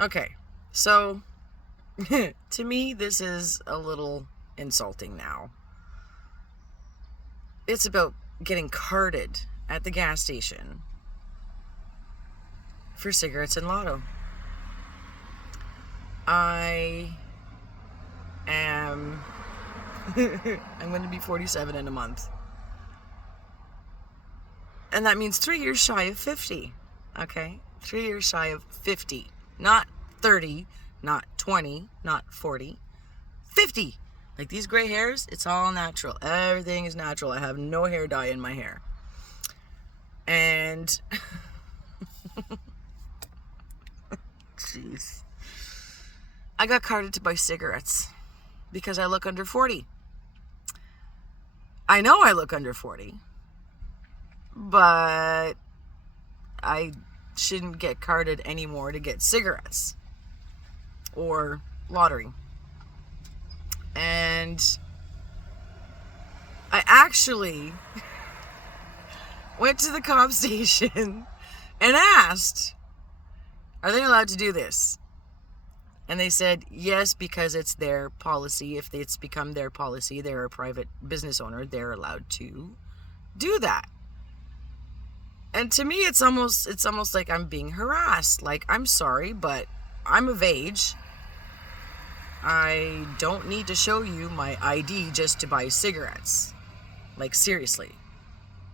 Okay, so to me, this is a little insulting now. It's about getting carded at the gas station for cigarettes and lotto. I am. I'm going to be 47 in a month. And that means 3 years shy of 50. Okay? 3 years shy of 50. Not 30, not 20, not 40. 50. Like these gray hairs, it's all natural. Everything is natural. I have no hair dye in my hair. And jeez. I got carded to buy cigarettes because I look under 40. I know I look under 40, but I shouldn't get carded anymore to get cigarettes or lottery. And I actually went to the cop station and asked, are they allowed to do this? And they said, yes, because it's their policy. If it's become their policy, they're a private business owner, they're allowed to do that. And to me, it's almost like I'm being harassed. Like, I'm sorry, but I'm of age. I don't need to show you my ID just to buy cigarettes. Like, seriously.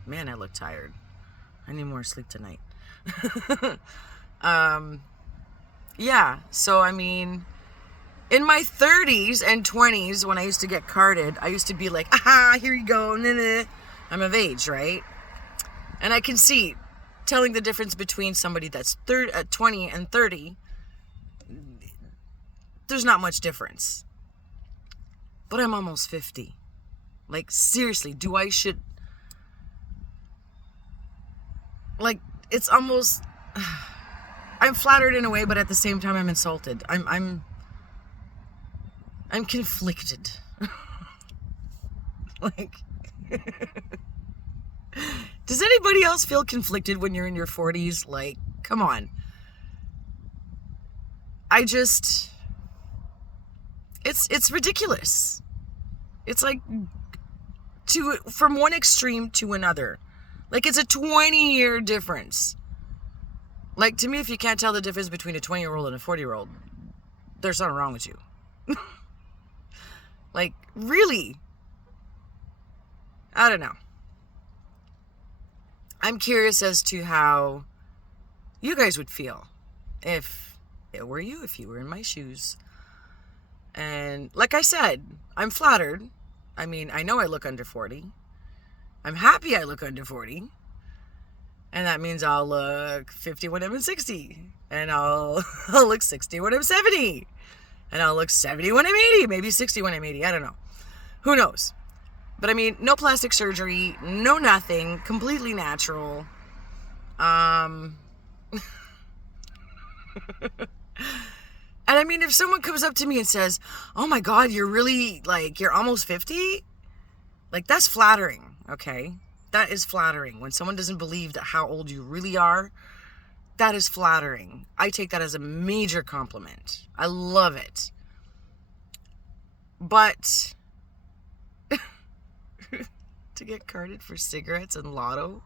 Man, I look tired. I need more sleep tonight. Yeah, so I mean, in my 30s and 20s, when I used to get carded, I used to be like, aha, here you go, nah. I'm of age, right? And I can see, telling the difference between somebody that's 20 and 30, there's not much difference. But I'm almost 50. Like, seriously, like, it's almost... I'm flattered in a way, but at the same time, I'm insulted. I'm conflicted. Like, does anybody else feel conflicted when you're in your 40s? Like, come on. It's ridiculous. It's like from one extreme to another. Like, it's a 20-year difference. Like, to me, if you can't tell the difference between a 20-year-old and a 40-year-old, there's something wrong with you. Like, really? I don't know. I'm curious as to how you guys would feel if it were you, if you were in my shoes. And like I said, I'm flattered. I mean, I know I look under 40. I'm happy I look under 40. And that means I'll look 50 when I'm 60. And I'll look 60 when I'm 70. And I'll look 70 when I'm 80. Maybe 60 when I'm 80. I don't know. Who knows? But I mean, no plastic surgery, no nothing. Completely natural. And I mean, if someone comes up to me and says, oh my God, you're really, like, you're almost 50? Like, that's flattering, okay? That is flattering. When someone doesn't believe that how old you really are, that is flattering. I take that as a major compliment. I love it. But to get carded for cigarettes and lotto,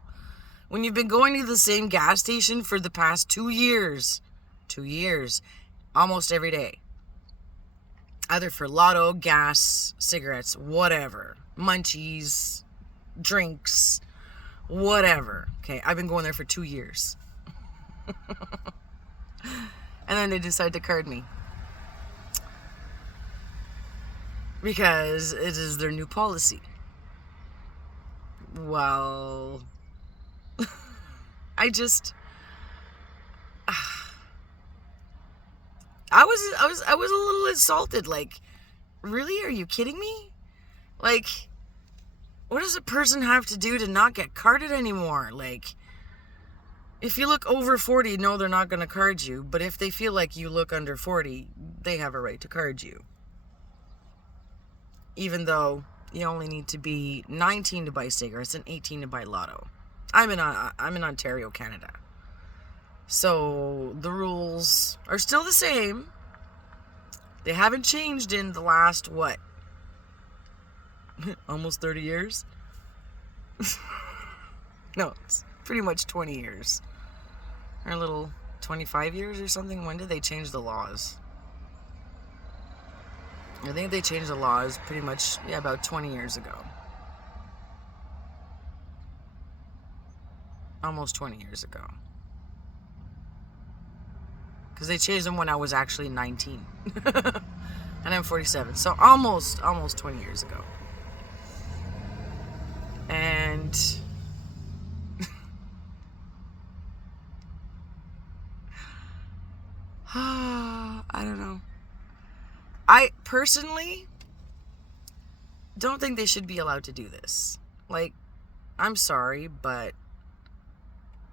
when you've been going to the same gas station for the past 2 years, almost every day, either for lotto, gas, cigarettes, whatever, munchies, drinks, whatever. Okay, I've been going there for 2 years. And then they decide to card me because it is their new policy. Well, I was a little insulted. Like, really? Are you kidding me? Like, what does a person have to do to not get carded anymore? Like, if you look over 40, no, they're not going to card you. But if they feel like you look under 40, they have a right to card you. Even though you only need to be 19 to buy cigarettes and 18 to buy lotto. I'm in Ontario, Canada. So the rules are still the same. They haven't changed in the last, what? Almost 30 years? No, it's pretty much 20 years. Or a little 25 years or something. When did they change the laws? I think they changed the laws pretty much, about 20 years ago. Almost 20 years ago. Because they changed them when I was actually 19. And I'm 47. So almost 20 years ago. And I don't know. I personally don't think they should be allowed to do this. Like, I'm sorry, but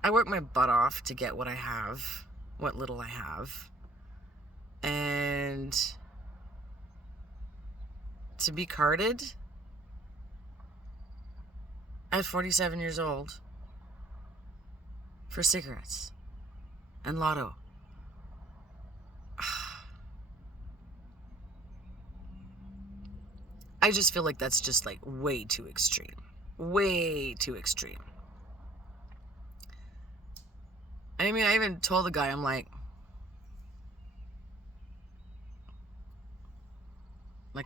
I work my butt off to get what I have, what little I have. And to be carded at 47 years old for cigarettes and lotto. I just feel like that's just like way too extreme. Way too extreme. I mean, I even told the guy, I'm like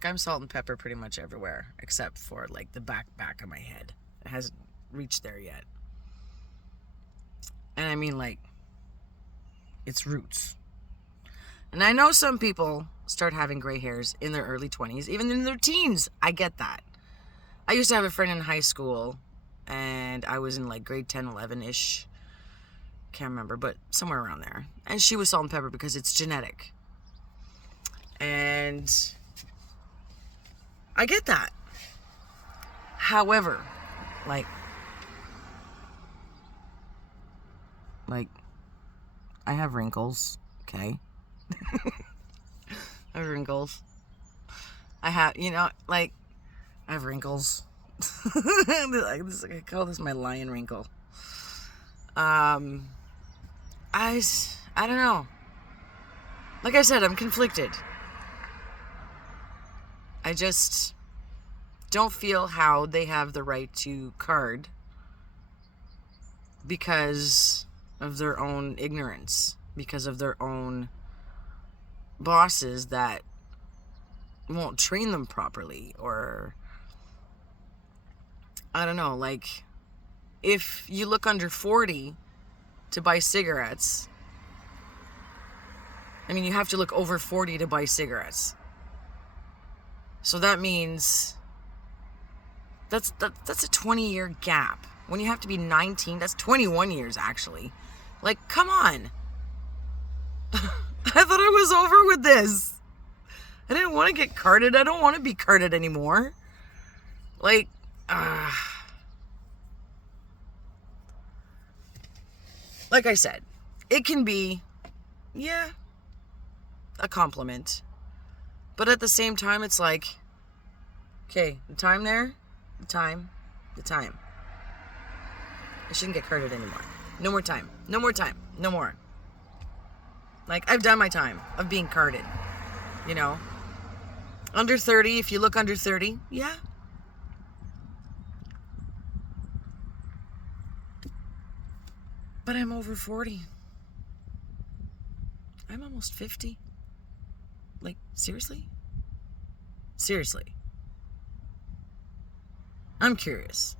I'm salt and pepper pretty much everywhere, except for like the back of my head. It hasn't reached there yet. And I mean, like, it's roots. And I know some people start having gray hairs in their early 20s, even in their teens. I get that. I used to have a friend in high school, and I was in like grade 10, 11-ish. Can't remember, but somewhere around there. And she was salt and pepper because it's genetic. And I get that. However, like I have wrinkles, okay? I have wrinkles. I have wrinkles. I call this my lion wrinkle. I don't know. Like I said, I'm conflicted. I just don't feel how they have the right to card because of their own ignorance, because of their own bosses that won't train them properly, or I don't know, like if you look under 40 to buy cigarettes, I mean, you have to look over 40 to buy cigarettes. So that means that's a 20-year gap. When you have to be 19, that's 21 years actually. Like, come on. I thought I was over with this. I didn't want to get carded. I don't want to be carded anymore. Like, like I said, it can be, a compliment. But at the same time, it's like, okay, the time there, the time. I shouldn't get carded anymore. No more time. No more. Like, I've done my time of being carded, you know. Under 30, if you look under 30, yeah. But I'm over 40. I'm almost 50. Like, seriously? Seriously. I'm curious.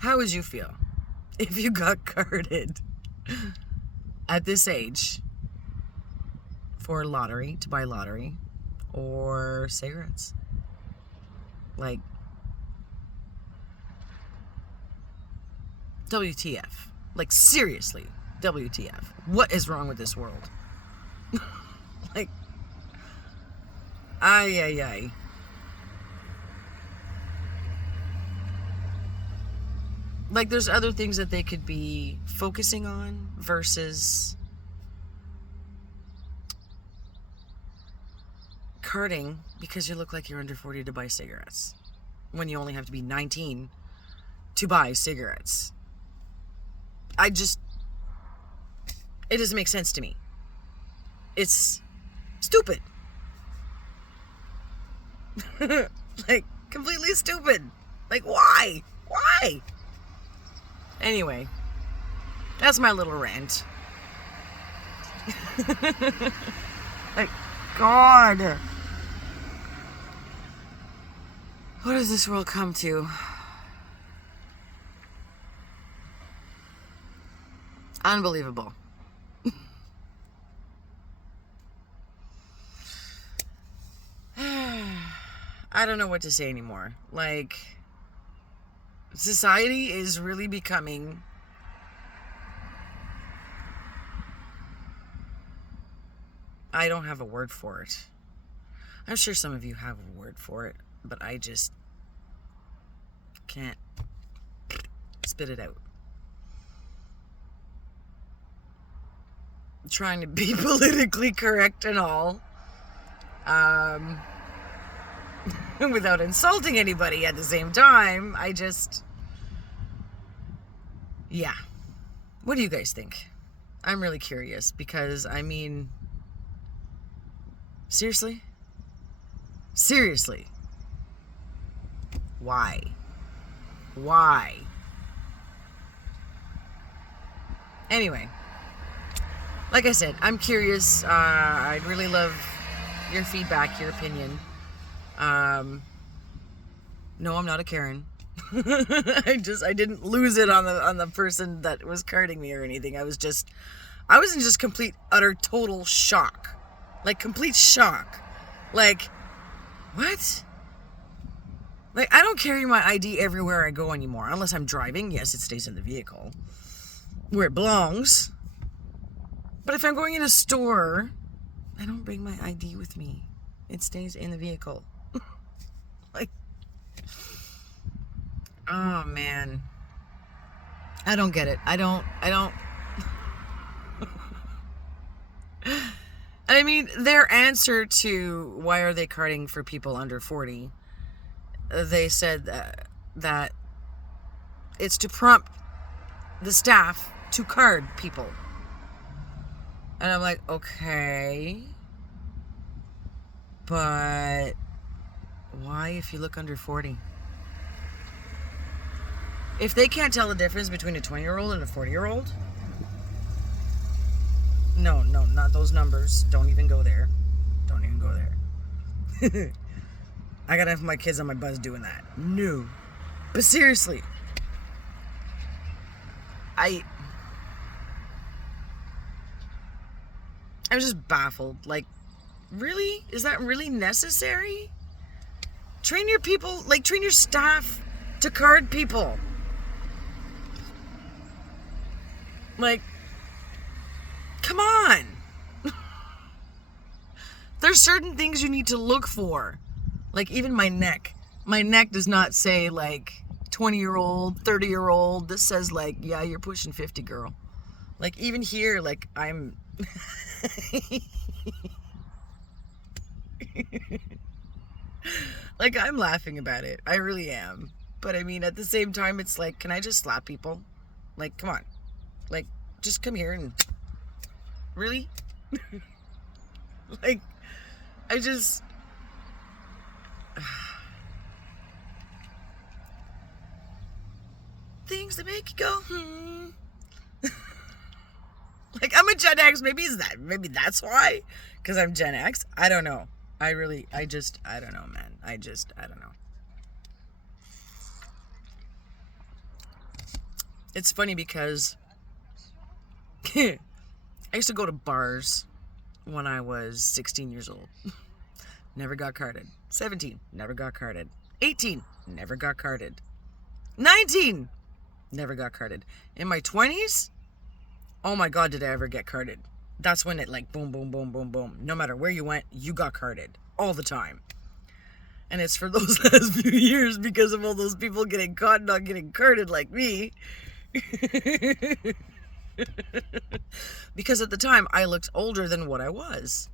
How would you feel if you got carded at this age for lottery, to buy lottery, or cigarettes? Like, WTF. Like, seriously, WTF. What is wrong with this world? Like, ay. Like, there's other things that they could be focusing on versus carding because you look like you're under 40 to buy cigarettes when you only have to be 19 to buy cigarettes. It doesn't make sense to me. It's stupid. Like, completely stupid. Like, why? Why? Anyway, that's my little rant. Like, God. What does this world come to? Unbelievable. I don't know what to say anymore. Like, society is really becoming I don't have a word for it. I'm sure some of you have a word for it, but I just can't spit it out. I'm trying to be politically correct and all. Without insulting anybody at the same time. Yeah. What do you guys think? I'm really curious because, I mean, seriously? Seriously? Why? Why? Anyway, like I said, I'm curious. I'd really love your feedback, your opinion. No, I'm not a Karen. I didn't lose it on the person that was carding me or anything. I was in just complete, utter, total shock. Like, complete shock. Like, what? Like, I don't carry my ID everywhere I go anymore. Unless I'm driving. Yes, it stays in the vehicle. Where it belongs. But if I'm going in a store, I don't bring my ID with me. It stays in the vehicle. Like, oh man. I don't get it. I don't. I mean, their answer to why are they carding for people under 40, they said that it's to prompt the staff to card people. And I'm like, okay, but why if you look under 40? If they can't tell the difference between a 20-year-old and a 40-year-old, no, not those numbers. Don't even go there. Don't even go there. I gotta have my kids on my bus doing that. No. But seriously, I'm just baffled. Like, really? Is that really necessary? Train your people, like, train your staff to card people. Like, come on. There's certain things you need to look for. Like, even my neck. My neck does not say, like, 20-year-old, 30-year-old. This says, like, yeah, you're pushing 50, girl. Like, even here, like, I'm... Like, I'm laughing about it. I really am. But, I mean, at the same time, it's like, can I just slap people? Like, come on. Like, just come here and... Really? Like, I just... Things that make you go, Like, I'm a Gen X. Maybe that's why. Because I'm Gen X. I don't know. I don't know, man. I don't know. It's funny because I used to go to bars when I was 16 years old. Never got carded. 17, never got carded. 18, never got carded. 19, never got carded. In my 20s, oh my God, did I ever get carded. That's when it, like, boom, boom, boom, boom, boom. No matter where you went, you got carded. All the time. And it's for those last few years because of all those people getting caught not getting carded like me. Because at the time, I looked older than what I was.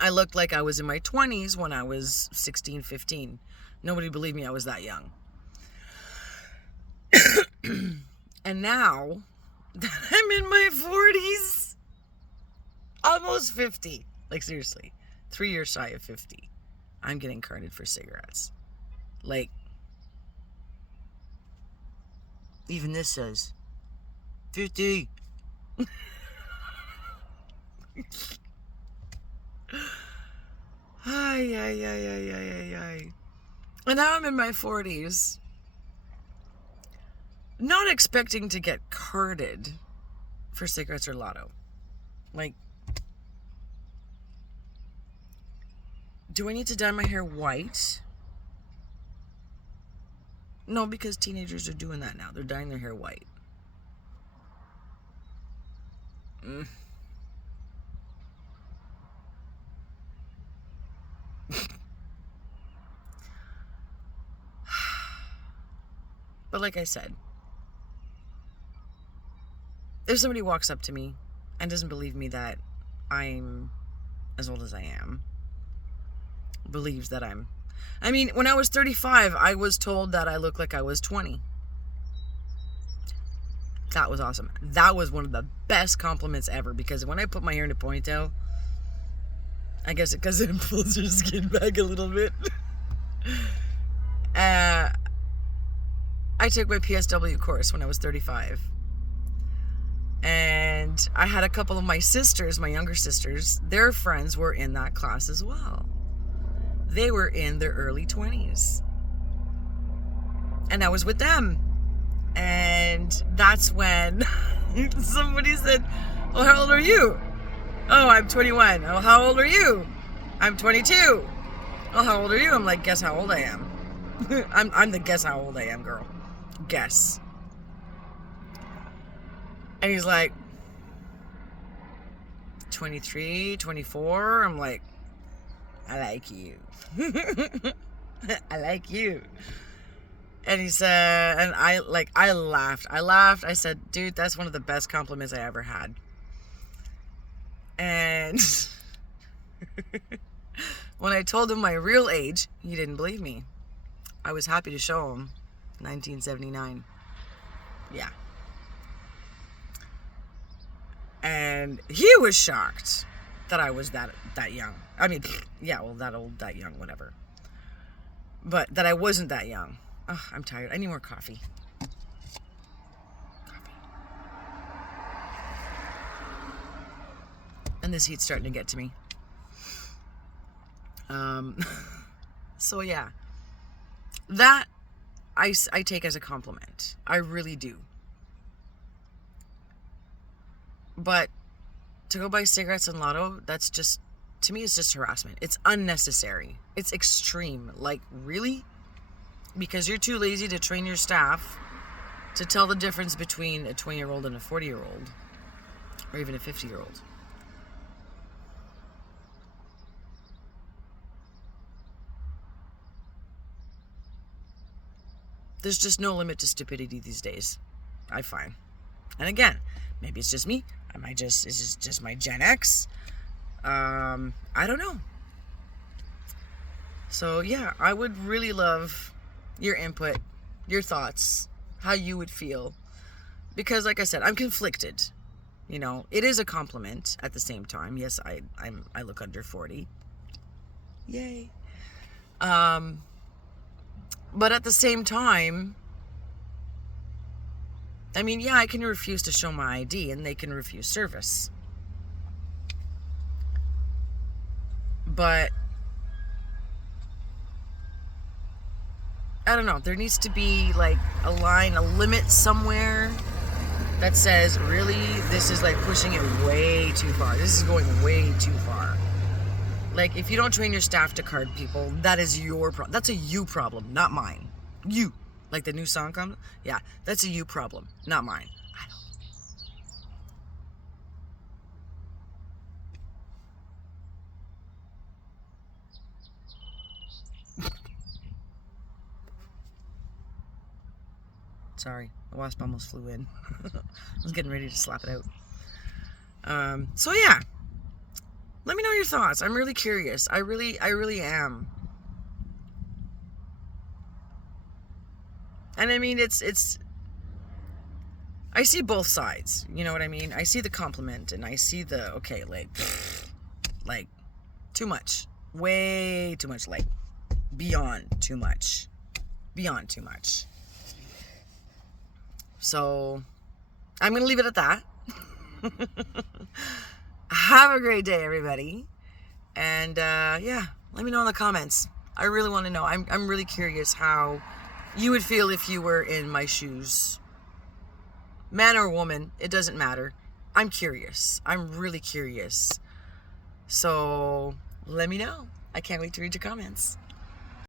I looked like I was in my 20s when I was 16, 15. Nobody believed me I was that young. And now that I'm in my 40s, Almost 50. Like, seriously. 3 years shy of 50. I'm getting carded for cigarettes. Like, even this says 50. Ay, ay, ay, ay, ay, ay, ay. And now I'm in my 40s. Not expecting to get carded for cigarettes or lotto. Like, do I need to dye my hair white? No, because teenagers are doing that now. They're dyeing their hair white. But like I said, if somebody walks up to me and doesn't believe me that I'm as old as I am, believes that I mean, when I was 35, I was told that I looked like I was 20. That was awesome. That was one of the best compliments ever, because when I put my hair in a ponytail, I guess because it pulls your skin back a little bit. I took my PSW course when I was 35. And I had a couple of my sisters, my younger sisters, their friends were in that class as well. They were in their early 20s. And I was with them. And that's when somebody said, "Oh, how old are you?" "Oh, I'm 21. "Oh, how old are you?" "I'm 22. "Oh, how old are you?" I'm like, "Guess how old I am." I'm the guess how old I am girl. Guess. And he's like, 23, 24. I'm like, "I like you." I like you. And he said, and I laughed. I said, "Dude, that's one of the best compliments I ever had." And when I told him my real age, he didn't believe me. I was happy to show him 1979. Yeah. And he was shocked that I was that young. I mean, yeah, well, that old, that young, whatever. But that I wasn't that young. Oh, I'm tired. I need more coffee. And this heat's starting to get to me. So yeah. That I take as a compliment. I really do. But to go buy cigarettes and lotto, that's just, to me, it's just harassment. It's unnecessary. It's extreme. Like, really? Because you're too lazy to train your staff to tell the difference between a 20-year-old and a 40-year-old, or even a 50-year-old. There's just no limit to stupidity these days, I find. And again, maybe it's just me. Is this just my Gen X? I don't know. So yeah, I would really love your input, your thoughts, how you would feel. Because like I said, I'm conflicted. You know, it is a compliment at the same time. Yes, I look under 40. Yay. But at the same time, I mean, yeah, I can refuse to show my ID and they can refuse service. But I don't know, there needs to be like a line, a limit somewhere that says, really, this is like pushing it way too far. This is going way too far. Like, if you don't train your staff to card people, that is your problem. That's a you problem, not mine. You. Like the new song comes? Yeah, that's a you problem, not mine. I don't. Sorry, the wasp almost flew in. I was getting ready to slap it out. So yeah. Let me know your thoughts. I'm really curious. I really am. And I mean, it's I see both sides. You know what I mean? I see the compliment and I see the, okay, like too much. Way too much. Like beyond too much. Beyond too much. So I'm going to leave it at that. Have a great day, everybody. And yeah, let me know in the comments. I really want to know. I'm really curious how you would feel if you were in my shoes. Man or woman, it doesn't matter. I'm curious. I'm really curious. So let me know. I can't wait to read your comments.